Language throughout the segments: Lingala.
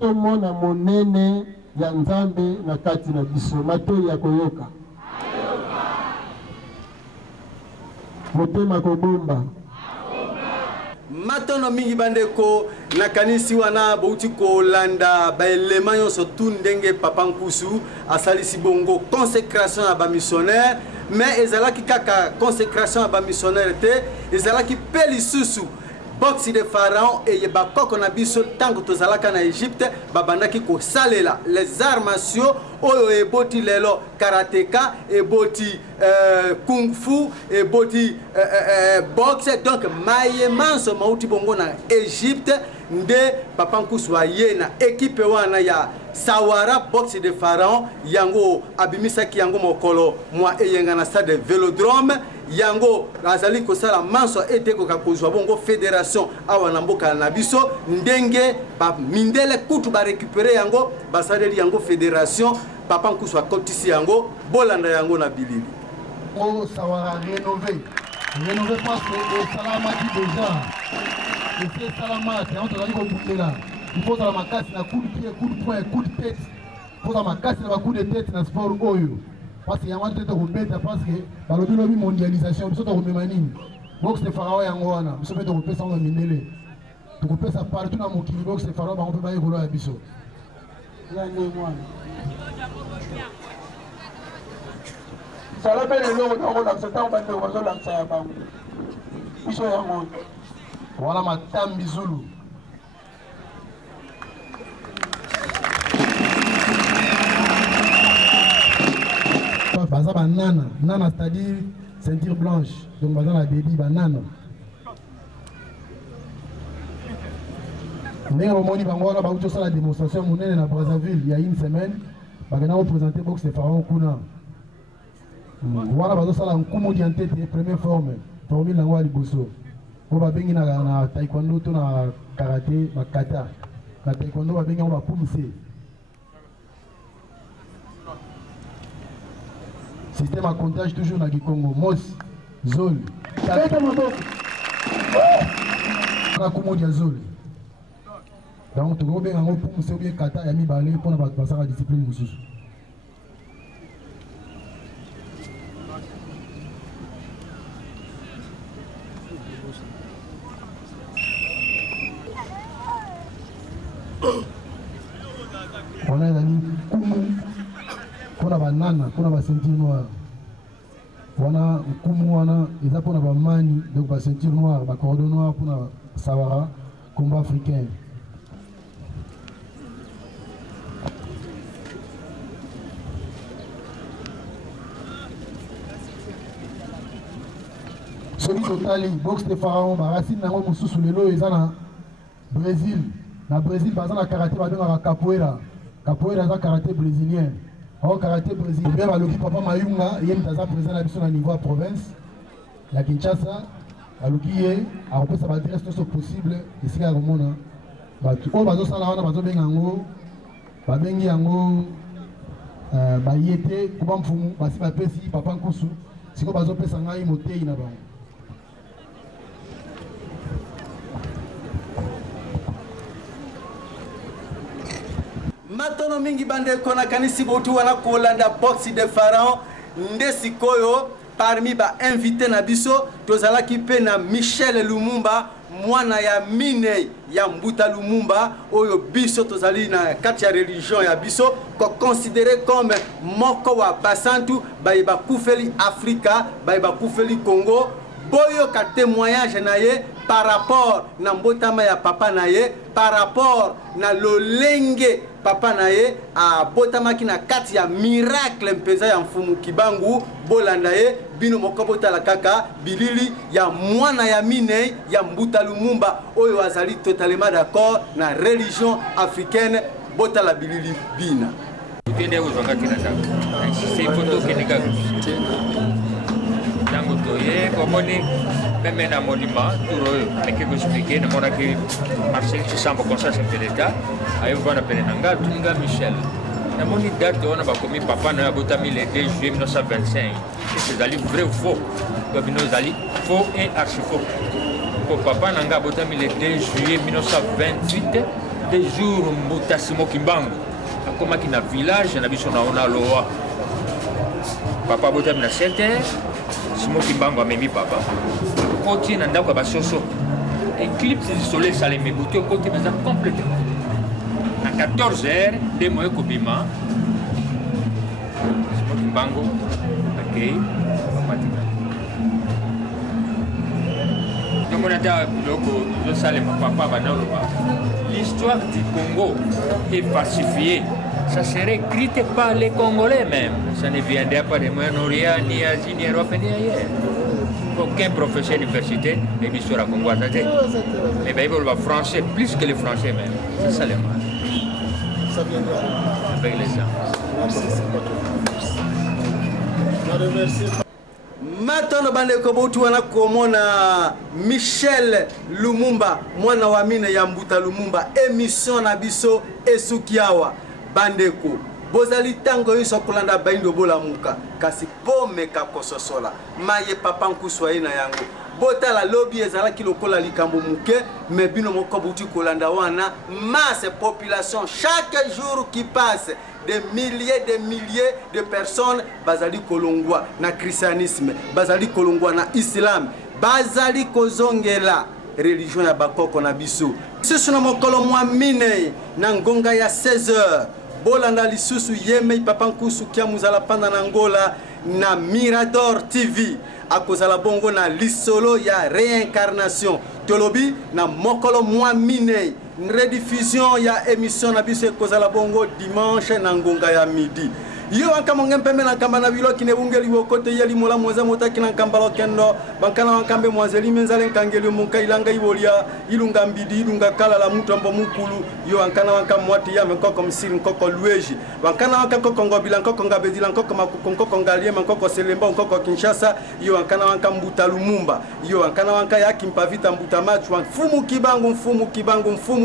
Tomona monene ya Nzambe na kati na biso matoi ya koyoka motema kobomba matono mingi bandeko na kanisi wana bouti ko landa ba elema nyonso tu ndenge Papa Nkusu asalisi bongo consécration ya ba missionnaire mais ezalaki kaka consécration ya ba missionnaire te ezalaki pe lisusu boxe de pharaon et bakoko na biso tango tozalaka na Égypte babandaki ko salela les arts martiaux oyo eboti lelo karateka eboti kung fu eboti boxe donc mayemanso mauti bongo na Égypte nde Papa Nkusu aye na équipe wana ya Sawara boxe de pharaon yango abimisaki yango mokolo mwa eyenga na stade Vélodrome yango azali kosala manso ete kokozwa bongo fédération awa na mboka na biso ndenge ba mindele kutu ba récupérer yango basaleli yango fédération Papa Nkusu akotisi yango bolanda yango na bilili o Sawara rénové parce que salama dit déjà et c'est salama et on te dit qu'on là il faut la makasi na coup de pied coup de poing coup de tête faut la makasi na coup de tête na sport oyo parce que y a un truc de parce que par le lobby mondialisation nous sommes au même boxe de pharaon yango wana nous sommes au pesa on mindele tu peux ça partout dans mon kili boxe de pharaon on peut pas y rouler à biso là né moi ça l'appelle le nom on a c'est temps bande on a ça ba biso yango voilà ma tambi zulu baza banana nana c'est-à-dire ceinture blanche donc baza la baby banana ndenge omoni bango wana bauti osala démonstration monene na Brazzaville il y a une semaine bakenda koprésenter boxe de pharaon kuna wana bazosala nkumu di antete première forme formule nango ya liboso oyo babengi na taekwondo to na karate bakata na taekwondo babengi yango bapumse système à comptage toujours dans le Congo. Mos, Zol. Zol. Donc, tu vois bien un pour nous bien kata et mi balé pour nous passer la discipline musu. On a une kuna banana kuna ba ceinture noire wana kumu wana eza pona ba mani donc ba ceinture noire ba cordon noir pona Sawara combat africain celui totali boxe de pharaon ba racine nango mususu lelo eza na Brésil baza na karaté ba benga capoeira eza karaté brésilien. Au karaté brésilien, bien le Papa Mayunga, il y a une présent à la niveau province, la Kinshasa, à l'Ukiye, à repasser à l'adresse tout ce possible, ici à Romona. Tout bazo salana, bazo bengango, babengi yango, bayete, kubam fumu, basi bapesi, Papa Nkusu, si ko bazo pesa ngai moté ina ba. matono mingi bande kona kanisi botu wana kolanda boxe de pharaon nde sikoyo parmi ba invité na biso tozalaki pe na Michel Lumumba mwana ya mine ya Mbuta Lumumba oyo biso tozali na kati ya religion ya biso ko considéré comme moko wa basantu ba kufeli Afrika ba kufeli Congo boyo ka témoignage na ye par rapport na mbotama ya papa na ye par rapport na lolenge papa na ye a botamaki na kati ya miracle mpeza ya mfumu kibangu bolanda ye bino moko botala kaka bilili ya mwana ya mine ya Mbuta Lumumba oyo azali totalement d'accord na religion africaine botala bilili bina utende uzonga kinata c'est photo kenika tango toye komoni même un monument tout mais que vous expliquez mon aki Marcel Chisambo conseil de l'État ayo bana penanga tuninga Michel na moni date on a commis papa na botami le 2 juillet 1925 c'est ali vrai ou faux donc nous ali faux et archi faux pour papa nanga botami le 2 juillet 1928 des jours mbuta Simo Kimbangu akomaki na village na biso na ona loa papa botami na 7h Simo Kimbangu amemi papa koti na ndako ya basoso éclipse du soleil salemi buti okoti mpenza complètement na 14h nde moye kobima Simo Kimbangu akei papa tika l'histoire du Congo est falsifiée. Ça serait écrit par les Congolais même. Ça ne viendrait pas de Moyen-Orient, ni Asie, ni Europe, ni ailleurs. Aucun professeur d'université n'est l'histoire congolaise. Mais ben, il va français plus que les Français même. C'est ça le mal. Ça viendra. Avec les gens. Merci, c'est pas tout. Merci. Matano bandeko botu wana komona Michel Lumumba mwana wa mine ya Mbuta Lumumba émission na biso esukiawa bandeko bozali tango yiso kolanda baindo bola muka kasi pomeka kososola maye papa nkuswa ina yango botala lobby ezala kilokola likambo muke mais bino moko buti kolanda wana masse population chaque jour qui passe des milliers de personnes bazali kolongwa na christianisme bazali kolongwa na islam bazali kozongela religion ya bakoko na biso sisi na mokolo mwa mine na ngonga ya 16h bolanda lisusu yeme papa nkusu kia muzala panda na ngola na Mirador TV akozala bongo na lisolo ya réincarnation tolobi na mokolo mwa mine rediffusion ya émission na biso ekozala bongo dimanche na ngonga ya midi yo ankamo ngempeme na kamba na bilo kine bungeli wokote yeli mola mweza motaki na kamba lokendo bankana wankambe mwazeli menzale nkangeli munka ilanga ibolia ilunga mbidi ilunga kala la mutombo mukulu yo ankana wankamwati ya mkoko msiri nkoko lueji bankana wankoko ngobila nkoko ngabedila nkoko makoko ngalie nkoko selemba nkoko Kinshasa yo ankana wankambuta Lumumba yo ankana wanka yaki mpavita mbuta machu mfumu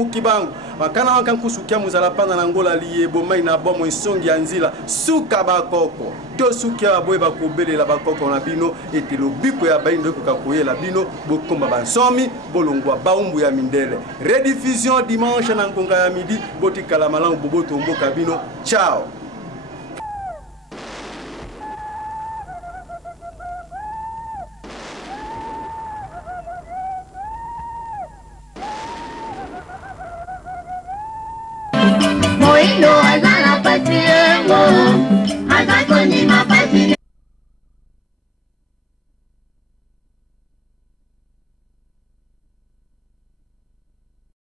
kibangu bankana wankankusukia muzala pana na ngola liyebo mai na bomo isongi ya nzila suka bakoko to suki abwe bakobelela bakoko na bino ete lobiko ya baindo kokakoyela bino bokomba bansomi bolongwa baumbu ya mindele rediffusion dimanche na ngonga ya midi botikala malamu boboto mboka bino ciao. Moindo azala patiengo azakoni ma